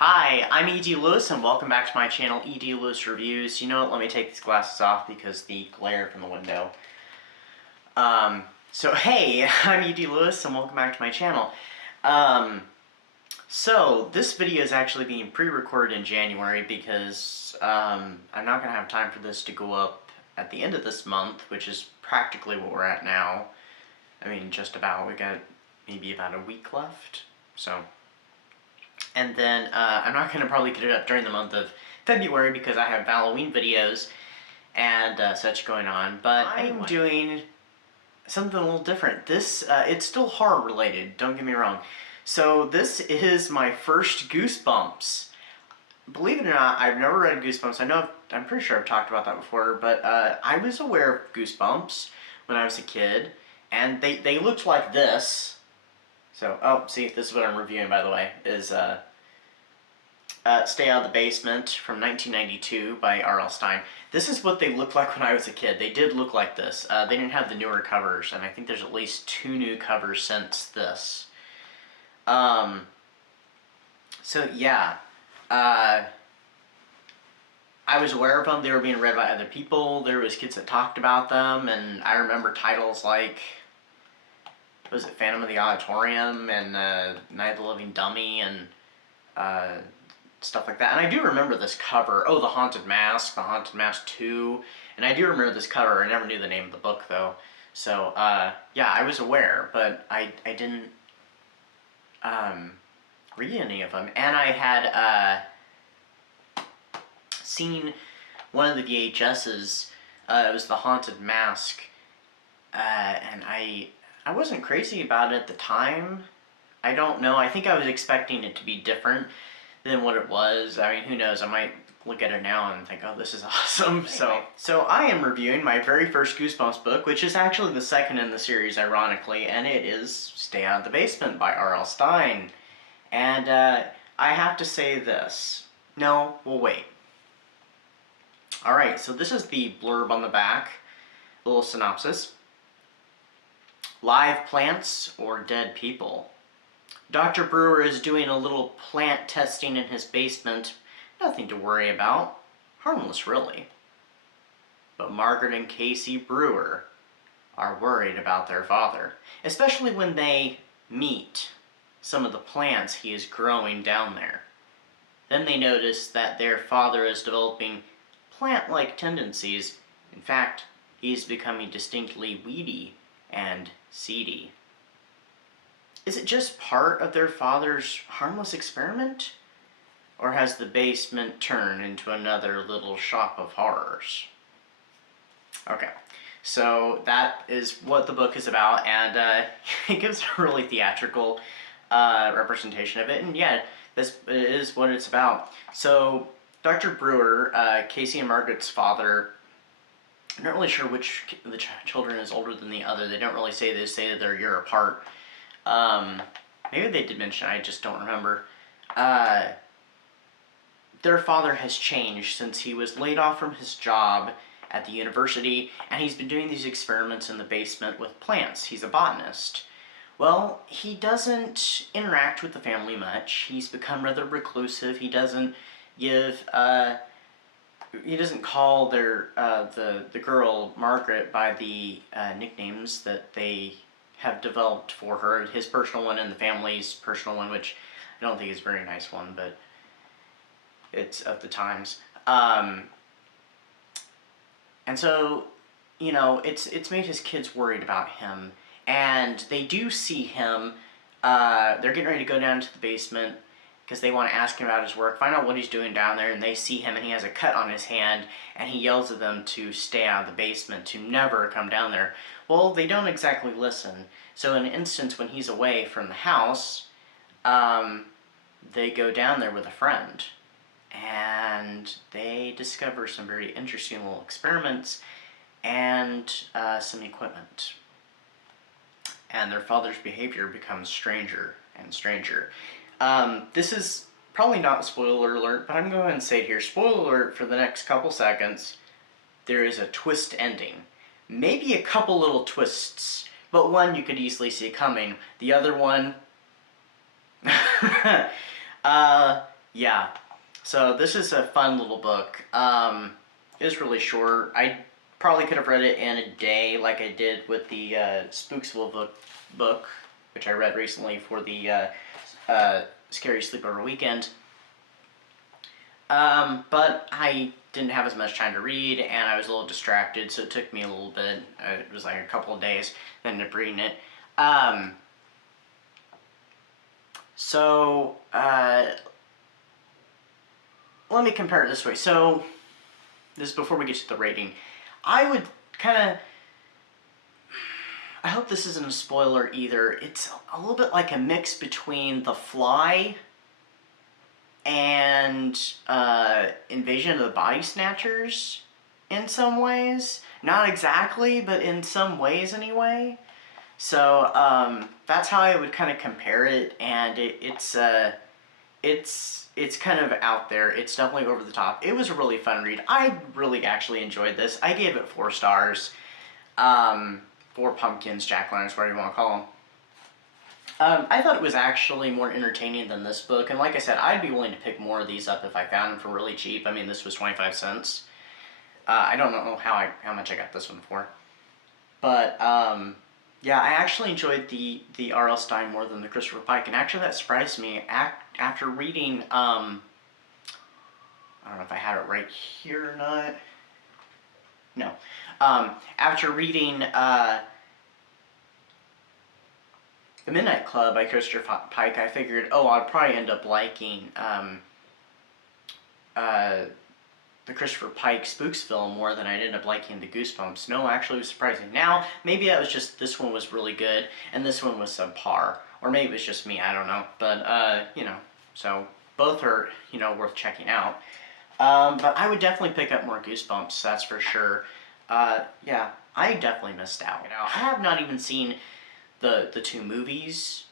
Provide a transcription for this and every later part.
Hi, I'm E.D. Lewis and welcome back to my channel, E.D. Lewis Reviews. You know what, let me take these glasses off because the glare from the window. Hey, I'm E.D. Lewis and welcome back to my channel. So this video is actually being pre-recorded in January because I'm not going to have time for this to go up at the end of this month, which is practically what we're at now. I mean, just about. We got maybe about a week left, so... And then I'm not going to probably get it up during the month of February because I have Halloween videos and such going on. But I'm doing something a little different. This, it's still horror related, don't get me wrong. So this is my first Goosebumps. Believe it or not, I've never read Goosebumps. I'm pretty sure I've talked about that before, but I was aware of Goosebumps when I was a kid. And they looked like this. So, oh, see, this is what I'm reviewing, by the way, is Stay Out of the Basement from 1992 by R.L. Stine. This is what they looked like when I was a kid. They did look like this. They didn't have the newer covers, and I think there's at least 2 new covers since this. So, yeah. I was aware of them. They were being read by other people. There was kids that talked about them, and I remember titles like... was it Phantom of the Auditorium and Night of the Living Dummy and stuff like that. And I do remember this cover. Oh, The Haunted Mask 2. And I do remember this cover. I never knew the name of the book, though. So, yeah, I was aware, but I didn't read any of them. And I had seen one of the VHSs. It was The Haunted Mask. And I wasn't crazy about it at the time. I don't know. I think I was expecting it to be different than what it was. I mean, who knows? I might look at it now and think, oh, this is awesome. Anyway. So I am reviewing my very first Goosebumps book, which is actually the second in the series, ironically, and it is Stay Out of the Basement by R.L. Stine. And I have to say this. No, we'll wait. Alright, so this is the blurb on the back. A little synopsis. Live plants or dead people? Dr. Brewer is doing a little plant testing in his basement. Nothing to worry about. Harmless, really. But Margaret and Casey Brewer are worried about their father, especially when they meet some of the plants he is growing down there. Then they notice that their father is developing plant-like tendencies. In fact, he is becoming distinctly weedy and seedy. Is it just part of their father's harmless experiment? Or has the basement turned into another little shop of horrors? Okay, so that is what the book is about, and it gives a really theatrical representation of it, and yeah, this is what it's about. So, Dr. Brewer, Casey and Margaret's father, I'm not really sure which of the children is older than the other. They don't really say. They say that they're a year apart. Maybe they did mention, I just don't remember. Their father has changed since he was laid off from his job at the university, and he's been doing these experiments in the basement with plants. He's a botanist. Well, he doesn't interact with the family much. He's become rather reclusive. He doesn't give... he doesn't call their the girl Margaret by the nicknames that they have developed for her, his personal one and the family's personal one, which I don't think is a very nice one, but it's of the times. And so, you know, it's made his kids worried about him, and they do see him. They're getting ready to go down to the basement because they want to ask him about his work, find out what he's doing down there, and they see him and he has a cut on his hand, and he yells at them to stay out of the basement, to never come down there. Well, they don't exactly listen. So in an instance when he's away from the house, they go down there with a friend, and they discover some very interesting little experiments and some equipment. And their father's behavior becomes stranger and stranger. This is probably not a spoiler alert, but I'm going to say it here. Spoiler alert for the next couple seconds. There is a twist ending. Maybe a couple little twists, but one you could easily see coming. The other one, Yeah. So this is a fun little book. It's really short. I probably could have read it in a day, like I did with the Spooksville book, which I read recently for the Scary Sleepover Weekend. But I didn't have as much time to read, and I was a little distracted, so it took me a little bit. It was like a couple of days, then ended up reading it. So, let me compare it this way. So, this is before we get to the rating. I would kind of... I hope this isn't a spoiler either. It's a little bit like a mix between The Fly and Invasion of the Body Snatchers in some ways. Not exactly, but in some ways anyway. So that's how I would kind of compare it, and it's kind of out there. It's definitely over the top. It was a really fun read. I really actually enjoyed this. I gave it 4 stars. 4 pumpkins, jack-o'-lanterns, whatever you want to call them. I thought it was actually more entertaining than this book, and like I said, I'd be willing to pick more of these up if I found them for really cheap. I mean, this was 25 cents. I don't know how much I got this one for. But, yeah, I actually enjoyed the R.L. Stine more than the Christopher Pike, and actually that surprised me. After reading, I don't know if I had it right here or not. No. After reading The Midnight Club by Christopher Pike, I figured, oh, I'd probably end up liking the Christopher Pike Spooksville more than I ended up liking the Goosebumps. No, actually it was surprising. Now, maybe that was just this one was really good and this one was subpar. Or maybe it was just me, I don't know. But, you know, so both are, you know, worth checking out. But I would definitely pick up more Goosebumps, that's for sure. Yeah, I definitely missed out. I have not even seen the 2 movies.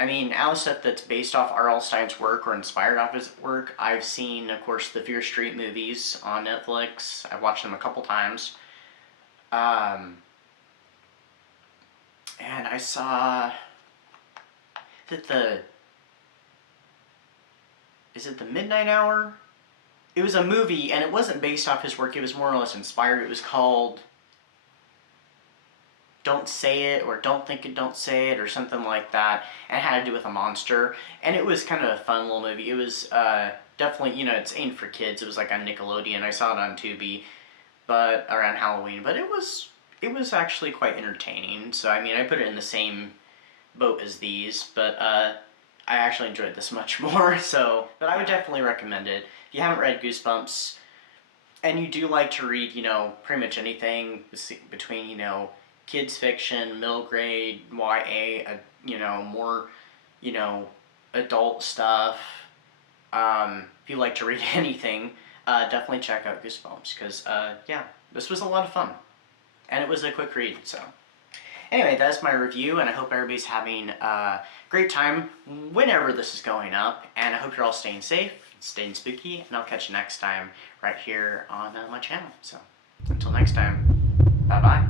I mean, all the stuff that's based off R.L. Stine's work or inspired off his work, I've seen, of course, the Fear Street movies on Netflix. I've watched them a couple times. And I saw... Is it the Midnight Hour? It was a movie, and it wasn't based off his work. It was more or less inspired. It was called Don't Say It, or Don't Think It, Don't Say It, or something like that. And it had to do with a monster. And it was kind of a fun little movie. It was definitely, you know, it's aimed for kids. It was like on Nickelodeon. I saw it on Tubi, but around Halloween. But it was actually quite entertaining. So, I mean, I put it in the same boat as these, but I actually enjoyed this much more. So, but I would definitely recommend it. If you haven't read Goosebumps, and you do like to read, you know, pretty much anything between, you know, kids fiction, middle grade, YA, you know, more, you know, adult stuff. If you like to read anything, definitely check out Goosebumps, because, yeah, this was a lot of fun. And it was a quick read, so. Anyway, that's my review, and I hope everybody's having a great time whenever this is going up, and I hope you're all staying safe, staying spooky, and I'll catch you next time right here on my channel. So, until next time, bye-bye.